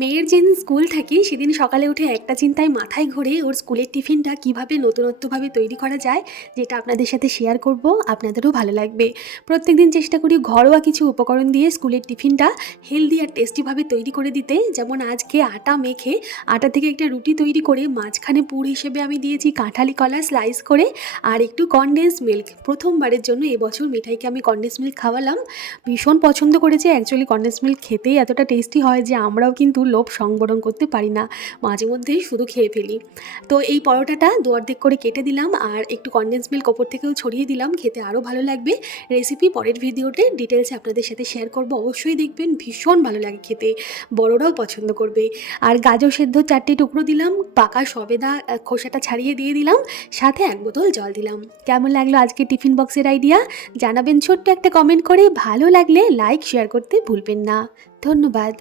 মেয়ের যেদিন স্কুল থাকে সেদিন সকালে উঠে একটা চিন্তায় মাথায় ঘোরে ওর স্কুলের টিফিনটা কিভাবে নতুনত্বভাবে তৈরি করা যায়, যেটা আপনাদের সাথে শেয়ার করব, আপনাদেরও ভালো লাগবে। প্রত্যেকদিন চেষ্টা করি ঘরোয়া কিছু উপকরণ দিয়ে স্কুলের টিফিনটা হেলদি আর টেস্টিভাবে তৈরি করে দিতে। যেমন আজকে আটা মেখে আটা থেকে একটা রুটি তৈরি করে মাঝখানে পুর হিসেবে আমি দিয়েছি কাঁঠালি কলা স্লাইস করে আর একটু কনডেন্স মিল্ক। প্রথমবারের জন্য এবছর মিঠাইকে আমি কনডেন্স মিল্ক খাওয়ালাম, ভীষণ পছন্দ করেছে। অ্যাকচুয়ালি কনডেন্স মিল্ক খেতেই এতটা টেস্টি হয় যে আমরাও কিন্তু লোভ সংবরণ করতে পারি না, মাঝে মধ্যেই শুধু খেয়ে ফেলি। তো এই পরোটাটা দু-অর্ধেক করে কেটে দিলাম আর একটু কনডেন্স মিল্ক ওপর থেকেও ছড়িয়ে দিলাম, খেতে আরও ভালো লাগবে। রেসিপি পরের ভিডিওতে ডিটেলসে আপনাদের সাথে শেয়ার করব, অবশ্যই দেখবেন, ভীষণ ভালো লাগে খেতে, বড়রাও পছন্দ করবে। আর গাজর সেদ্ধ 4টে টুকরো দিলাম, পাকা সবেদা খোসাটা ছাড়িয়ে দিয়ে দিলাম, সাথে 1 বোতল জল দিলাম। কেমন লাগলো আজকে টিফিন বক্সের আইডিয়া জানাবেন ছোট্ট একটা কমেন্ট করে, ভালো লাগলে লাইক শেয়ার করতে ভুলবেন না। ধন্যবাদ।